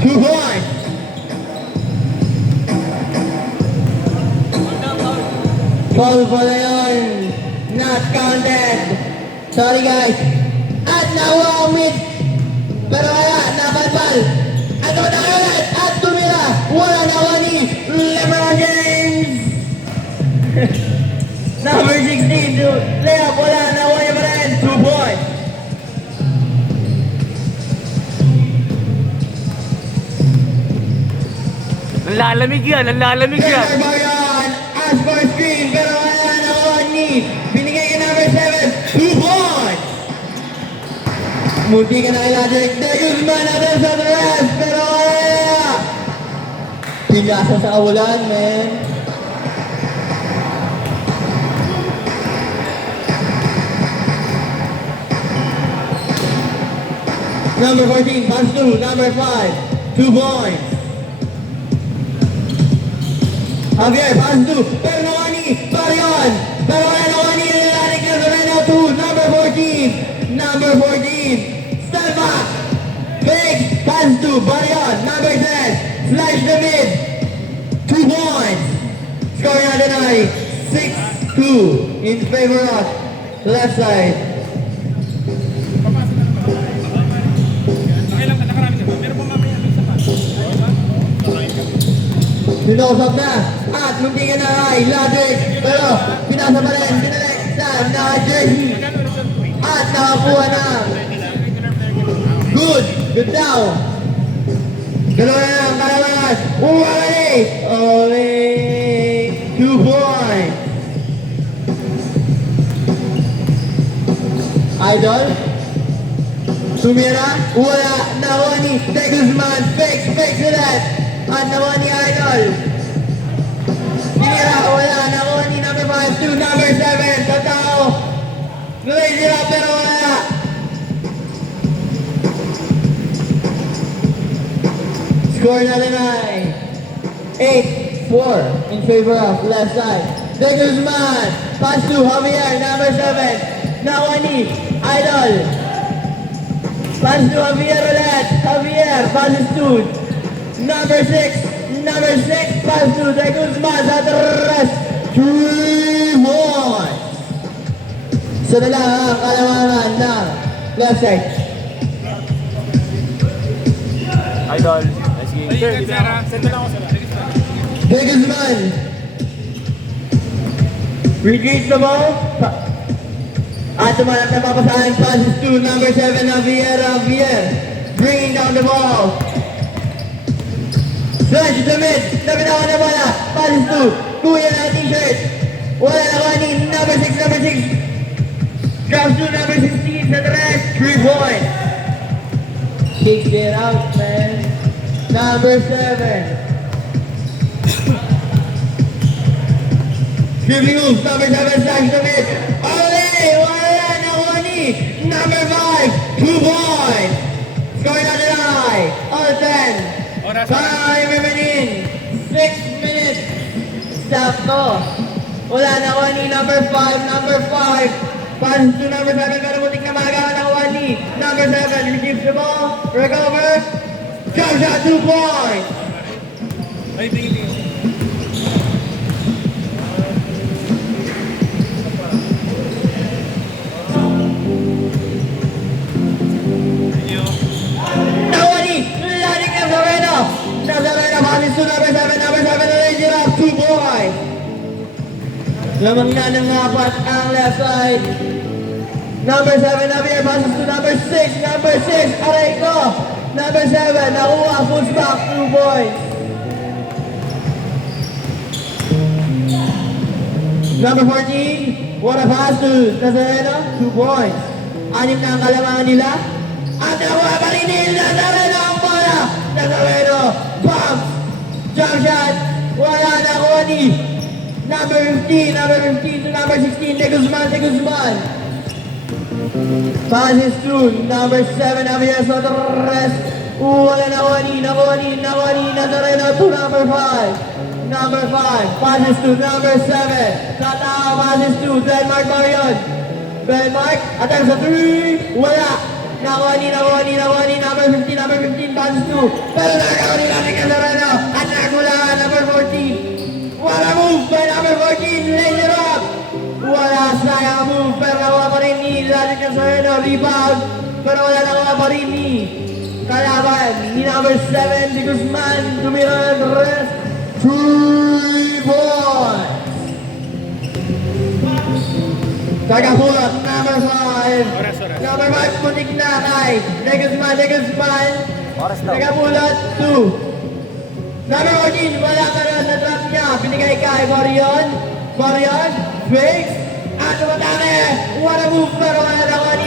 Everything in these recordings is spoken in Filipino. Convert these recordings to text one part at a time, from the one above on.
2 points. Foul pala yun. Not counted. Sorry guys. At nakuha ang mid. Pero wala, nabalbal. At ulit at tumira. Wala nakuha ni LeBron James. Number 16, dude. Layup, wala, nakuha niya pa rin. 2 points. Lalamig yan, lalamig yan. Center Bayan, as for screen, pero wala nakuha ni. Binigay ka number 7. 2 points. Munti ka na kay Logic. De Guzman natin sa rest, pero wala. Pinasa sa kawalan, man. Number 14, pass through. Number 5, 2 points. Javier, pass through. Pero nakuha ni Barion. Pero wala nakuha ni Lalanik na Zoreno 2. Number 14. Number 14. Step back. Fake. Pass through. Barion. Number 10. Flash the mid. 2 points. Score natin ay 6-2 in favor of left side. Sinusok na at munti ka na ay Logic, pero pinasa pa rin, pinalik sa naka-jersey at nakakuha na. Good down. Dalawa na ang kalamangas. Only 2 points. Idol. Sumira, wala, nakuha ni De Guzman, fake sila. At nakuha ni Idol. Sinira, wala, nakuha ni number 5 to number 7. Tatao. Nulay sila, pero wala. Score natin ay 8-4 in favor of left side. De Guzman, pass to Javier, number 7. Nakuha ni Idol. Pass to Javier ulit. Javier, passes to number 6, pass to De Guzman sa rest. 3 points. Isa na lang ang kalamangan ng left side. Idol, let's game. Sir, send lang ako sir. De Guzman. Retrieve the ball. At tumalak na papasahan passes to number 7, Javier. Bringing down the ball. Flash the mid. Nabitawa na bola. Passes to Kuya na t-shirt. Wala na ni number 6. Drops to number 16 sa the rest. 3 points. Kicks it out, man. Number 7. Dribbling moves. Number 7 slash the mid. Wala na ni number 5. 2 points. Scoring on the eye. All 10. Time remaining 6 minutes. Stop to. Wala na kuha ni number 5. Pass to number 7. Pero mutik na magawa na kuha ni number 7. Receives the ball. Recover. Jump shot 2 points. Ay, tingin. Passes to number 7 raise it up, 2 points. Lamang na ng apat ang left side. Number 7 Javier passes to number 6, aray ko. Number 7, nakuha, push back, 2 points. Number 14, what a pass to Nazareno, 2 points. 6 na ang kalamangan nila. At nakuha pa rin ni Nazareno ang bola. Nazareno, bump. Jump shot, wala na kuha ni number 15 to number 16, De Guzman. Passes through number 7, Javier Sotores. Wala na kuha ni Nazareno to number 5. Number 5, passes to number 7. Tatao, passes to Denmark Marion. Denmark, attempt sa 3, wala. Nakuha ni, number 15, passes to. Pero nagawa ni Lani Casareno. At nagulaan, number 14. What a move by number 14, lays it up. Wala sayang move, pero nakuha pa rin ni Lani Casareno. Rebound, pero wala nakuha pa rin ni kalaban ni number 7, de Guzman. Tumira ng rest. 3 points. Tagapulot, number 5. Number 5, putik na kay de Guzman. Oras daw. Tagapulot, 2. Number 14, wala ka rin na drop niya. Binigay kay Marion, fakes. At tumatake. What a move, pero wala nakuha ni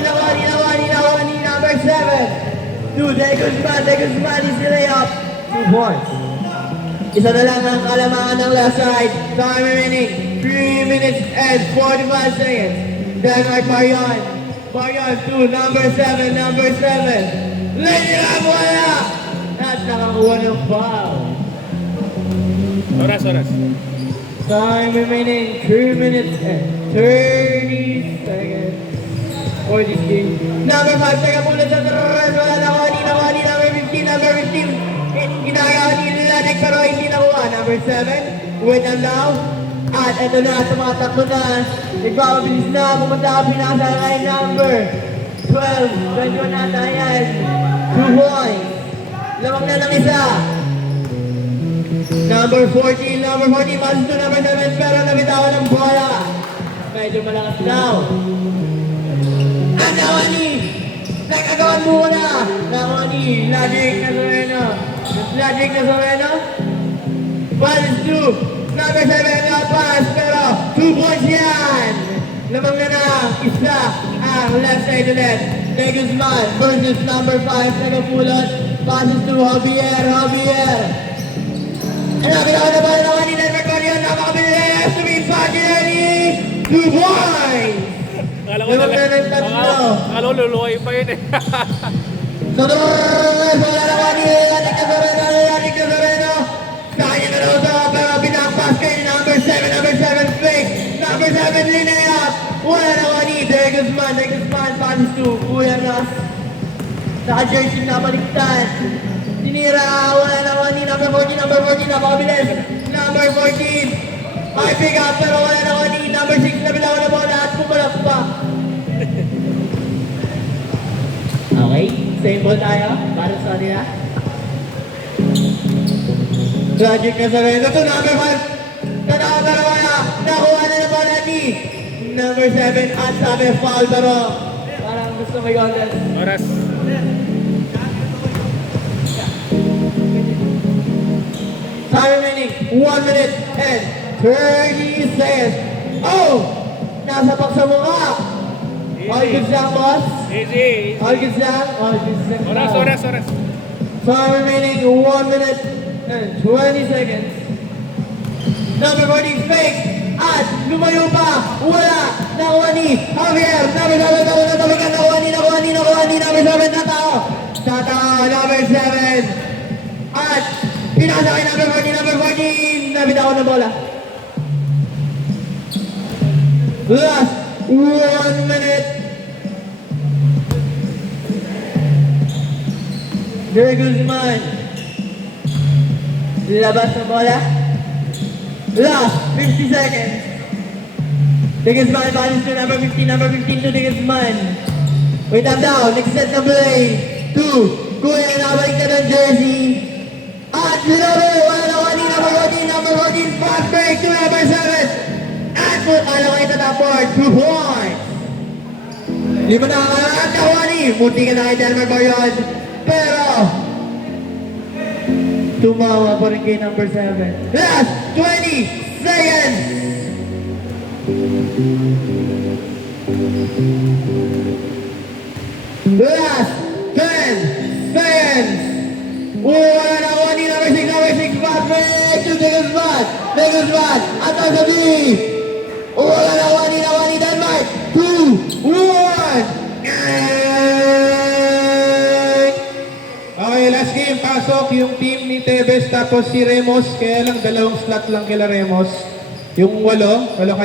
number 7. 2, de Guzman is the layup. 2 points. Isa na lang ang kalamangan ng left side. Time remaining, 3 minutes and 45 seconds. Denmark Marion, 2, number 7. Lay it up, wala! At nakakuha ng foul. Oras. Time remaining, 3 minutes and 30 seconds. For this game. Number 5, teka muna sa tres. Wala nakuha ni number 15. Ginagawa ni Lanek pero hindi nakuha. Number 7, wait and down. At ito na, tumatakbo na. Nagbababilis na, pumunta ka pinasa kay number 12. 21 na tayo. 2 points. Lamang na ng isa. Number 14, passes to number 7, pero nabitawan ng bola. Medyo malakas daw. Ang nakuha ni, nagkagawan muna. Nakuha ni Ladik Nazareno. Passes to number 7 na pass, pero 2 points yan. Lamang na isa ang left side ulit. De Guzman versus number 5, nagapulot. Passes to Javier. Nakakita na ba naman ni Denmark Marion? Napakabilis! Tumipagin! 2 points! Akala ko luluhay pa yun eh. Sa Torres! Wala naman ni Lanik Nazareno! Sa kanya na daw ito, pero pinakpas kay number 7 fake! Number 7 linayap! Wala naman ni De Guzman! Passes to Uyanas. Naka-jersey na baliktad. Tinira, wala naman ni number 14, napakabilis. Number 14, ay pick up, pero wala naman ni number 6, nabilaw na bola at pumalak pa. Okay, same ball tayo, para sa nila. Tragic na sa rin. Ito, number 5, natakaroon na, nakuha na bola ni number 7, at sabi foul, pero parang gusto may contest. Oras. Time remaining, 1 minute and 30 seconds. Oh! Nasa paksa mo ka! All goods lang, boss? Easy. All goods lang? Oras. Time remaining, 1 minute and 20 seconds. Number 14, fake! At lumayo pa! Wala! Nakuha ni Javier! Number 7, nakuha ni number 7 na tao! Number 7! At pinasa kay number 14, nabitawan na bola. Last 1 minute. De Guzman. Labas na bola. Last 50 seconds. De Guzman, balance to number 15 to De Guzman. Wait up down, next set na play. 2, kuya, nabalik ka ng jersey. At Linobe, wala nakuha ni number 14, fast break to number 7. At wala kayo tataport, 2 points. Di ba nakuha ni, munti ka na kay Denmark Marion. Pero, tumawa pa rin kay number 7. Last 20 seconds. Last 10 seconds. Wala nakuha ni number 6, fast break to De Guzman, at ang sabi. Wala nakuha ni Denmark. 2, 1. Okay, last game, pasok yung team ni Tebes tapos si Remos, kaya lang dalawang slot lang kila Remos. Yung walo kayo.